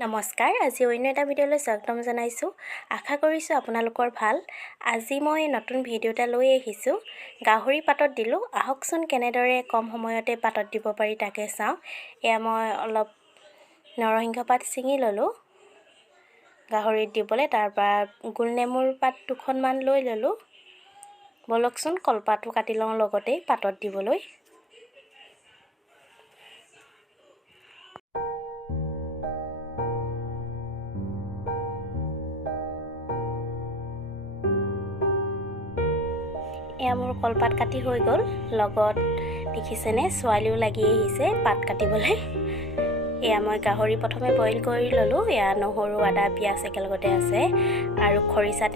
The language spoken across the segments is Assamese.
নমস্কাৰ, আজি অন্য এটা ভিডিঅ'লৈ স্বাগতম জনাইছোঁ। আশা কৰিছোঁ আপোনালোকৰ ভাল। আজি মই নতুন ভিডিঅ' এটা লৈ আহিছোঁ। গাহৰি পাতত দিলোঁ। আহকচোন কেনেদৰে কম সময়তে পাতত দিব পাৰি তাকে চাওঁ। এয়া মই অলপ নৰসিংহ পাত ছিঙি ল'লোঁ গাহৰিত দিবলৈ। তাৰপৰা গোলনেমুৰ পাত দুখনমান লৈ ল'লোঁ। বলকচোন কলপাতো কাটি লওঁ লগতেই পাতত দিবলৈ। এয়া মোৰ কলপাত কাটি হৈ গ'ল। লগত দেখিছেনে ছোৱালীও লাগি আহিছে পাত কাটিবলৈ। এয়া মই গাহৰি প্ৰথমে বইল কৰি ল'লোঁ। এয়া নহৰু, আদা, পিঁয়াজ একেলগতে আছে আৰু খৰিচা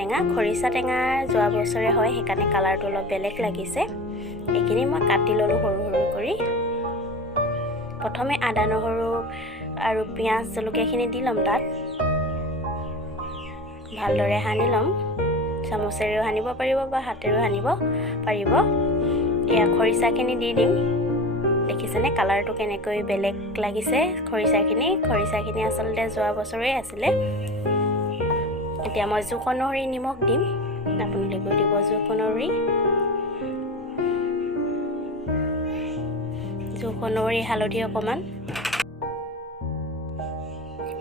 টেঙা যোৱা বছৰে হয়, সেইকাৰণে কালাৰটো অলপ বেলেগ লাগিছে। এইখিনি মই কাটি ল'লোঁ সৰু সৰু কৰি। প্ৰথমে আদা, নহৰু আৰু পিঁয়াজ, জলকীয়াখিনি দি ল'ম। তাত ভালদৰে সানি ল'ম। চামুচেৰেও সানিব পাৰিব বা হাতেৰেও সানিব পাৰিব। এয়া খৰিচাখিনি দি দিম। দেখিছেনে কালাৰটো কেনেকৈ বেলেগ লাগিছে। খৰিচাখিনি আচলতে যোৱা বছৰে আছিলে। এতিয়া মই জোখ অনুসৰি নিমখ দিম। আপোনালোকে দিব জোখ অনুসৰি হালধি অকণমান।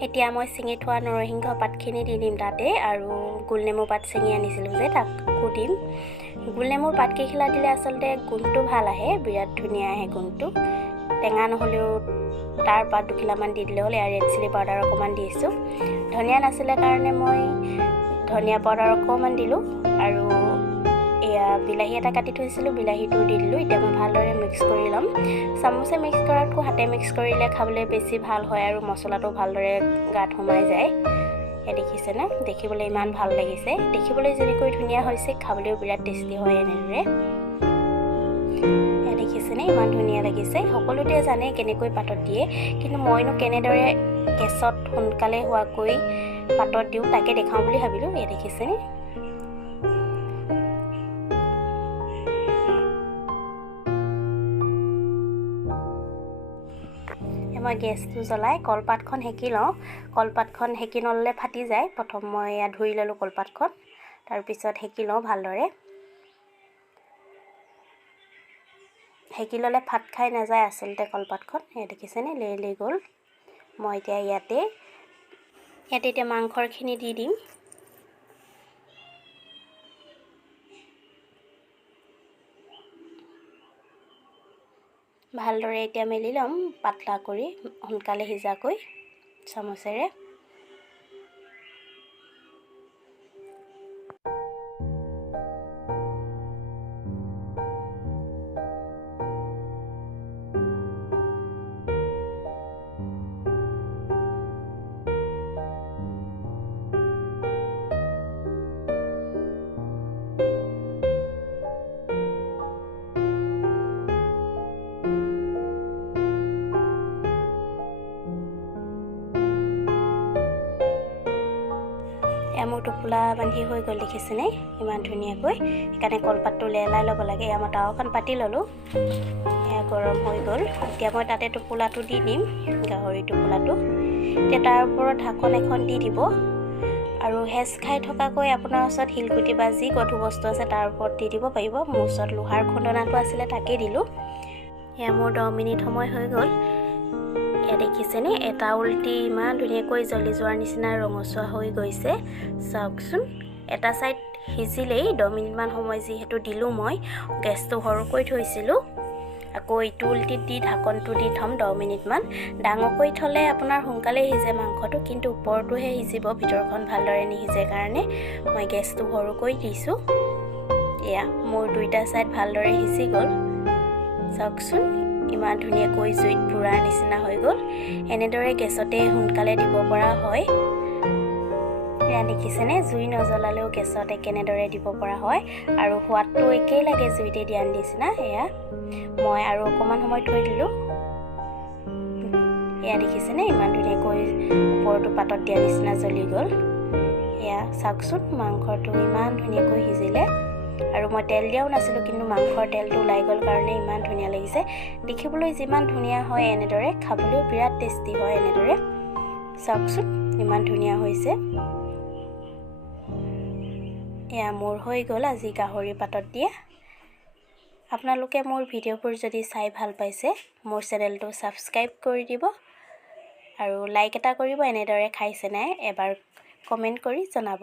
এতিয়া মই ছিঙি থোৱা নৰসিংহ পাতখিনি দি দিম তাতে, আৰু গোলনেমু পাত ছিঙি আনিছিলোঁ যে তাকো দিম। গোলনেমুৰ পাতকেইখিলা দিলে আচলতে গোন্ধটো ভাল আহে, বিৰাট ধুনীয়া আহে গোন্ধটো। টেঙা নহ'লেও তাৰ পাত দুখিলামান দি দিলে হ'ল। এয়া ৰেড চিলি পাউডাৰ অকণমান দিছোঁ। ধনিয়া নাছিলে কাৰণে মই ধনিয়া পাউডাৰ অকণমান দিলোঁ। আৰু এয়া বিলাহী এটা কাটি থৈছিলোঁ, বিলাহীটো দি দিলোঁ। এতিয়া মই ভালদৰে মিক্স কৰি ল'ম। চামুচে মিক্স কৰাতকৈ হাতে মিক্স কৰিলে খাবলৈ বেছি ভাল হয় আৰু মছলাটো ভালদৰে গাত সোমাই যায়। এয়া দেখিছেনে, দেখিবলৈ ইমান ভাল লাগিছে। দেখিবলৈ যেনেকৈ ধুনীয়া হৈছে, খাবলৈও বিৰাট টেষ্টি হয় এনেদৰে। এয়া দেখিছেনে ইমান ধুনীয়া লাগিছে। সকলোতে জানে কেনেকৈ পাতত দিয়ে, কিন্তু মইনো কেনেদৰে গেছত সোনকালে হোৱাকৈ পাতত দিওঁ তাকে দেখাওঁ বুলি ভাবিলোঁ। এয়া দেখিছেনে। মই গেছটো জ্বলাই কলপাতখন সেকি লওঁ। কলপাতখন সেকি নল'লে ফাটি যায়। প্ৰথম মই এয়া ধুই ল'লোঁ কলপাতখন, তাৰপিছত সেকি লওঁ ভালদৰে। সেকি ল'লে ফাট খাই নাযায় আচলতে কলপাতখন। এয়া দেখিছেনে লেৰেলি গ'ল। মই এতিয়া ইয়াতে এতিয়া মাংসৰখিনি দি দিম। ভালদৰে এতিয়া মেলি ল'ম পাতলা কৰি, সোনকালে সিজাকৈ চামুচেৰে। মোৰ টোপোলা বান্ধি হৈ গ'ল দেখিছেনে ইমান ধুনীয়াকৈ। সেইকাৰণে কলপাতটো লেলাই ল'ব লাগে। এয়া মই টাৱাখন পাতি ল'লোঁ। এয়া গৰম হৈ গ'ল। এতিয়া মই তাতে টোপোলাটো দি দিম, গাহৰি টোপোলাটো। এতিয়া তাৰ ওপৰত ঢাকন এখন দি দিব, আৰু হেঁচ খাই থকাকৈ আপোনাৰ ওচৰত শিলগুটি বা যি গধুৰ বস্তু আছে তাৰ ওপৰত দি দিব পাৰিব। মোৰ ওচৰত লোহাৰ খুন্দনাটো আছিলে, তাকেই দিলোঁ। এয়া মোৰ 10 মিনিট সময় হৈ গ'ল। এয়া দেখিছেনে এটা উল্টি ইমান ধুনীয়াকৈ জ্বলি যোৱাৰ নিচিনা ৰঙচুৱা হৈ গৈছে। চাওকচোন, এটা ছাইড সিজিলেই 10 মিনিটমান সময় যিহেতু দিলোঁ, মই গেছটো সৰুকৈ থৈছিলোঁ। আকৌ ইটো উল্টিত দি ঢাকনটো দি থ'ম 10 মিনিটমান। ডাঙৰকৈ থ'লে আপোনাৰ সোনকালেই সিজে মাংসটো, কিন্তু ওপৰটোহে সিজিব, ভিতৰখন ভালদৰে নিসিজে কাৰণে মই গেছটো সৰুকৈ দিছোঁ। এয়া মোৰ দুইটা ছাইড ভালদৰে সিজি গ'ল। চাওকচোন ইমান ধুনীয়াকৈ জুইত পুৰাৰ নিচিনা হৈ গ'ল। এনেদৰে গেছতে সোনকালে দিব পৰা হয়। এয়া দেখিছেনে জুই নজ্বলালেও গেছতে কেনেদৰে দিব পৰা হয়, আৰু সোৱাদটো একেই লাগে জুইতে দিয়াৰ নিচিনা। এয়া মই আৰু অকণমান সময় থৈ দিলোঁ। এয়া দেখিছেনে ইমান ধুনীয়াকৈ ওপৰটো পাতত দিয়া নিচিনা জ্বলি গ'ল। এয়া চাওকচোন মাংসটো ইমান ধুনীয়াকৈ সিজিলে, আৰু মই তেল দিয়াও নাছিলোঁ, কিন্তু মাংসৰ তেলটো ওলাই গ'ল কাৰণে ইমান ধুনীয়া লাগিছে। দেখিবলৈ যিমান ধুনীয়া হয় এনেদৰে খাবলৈও বিৰাট টেষ্টি হয় এনেদৰে। চাওকচোন ইমান ধুনীয়া হৈছে। এয়া মোৰ হৈ গ'ল আজি গাহৰি পাতত দিয়া। আপোনালোকে মোৰ ভিডিঅ'বোৰ যদি চাই ভাল পাইছে মোৰ চেনেলটো ছাবস্ক্ৰাইব কৰি দিব আৰু লাইক এটা কৰিব। এনেদৰে খাইছে নাই এবাৰ কমেণ্ট কৰি জনাব।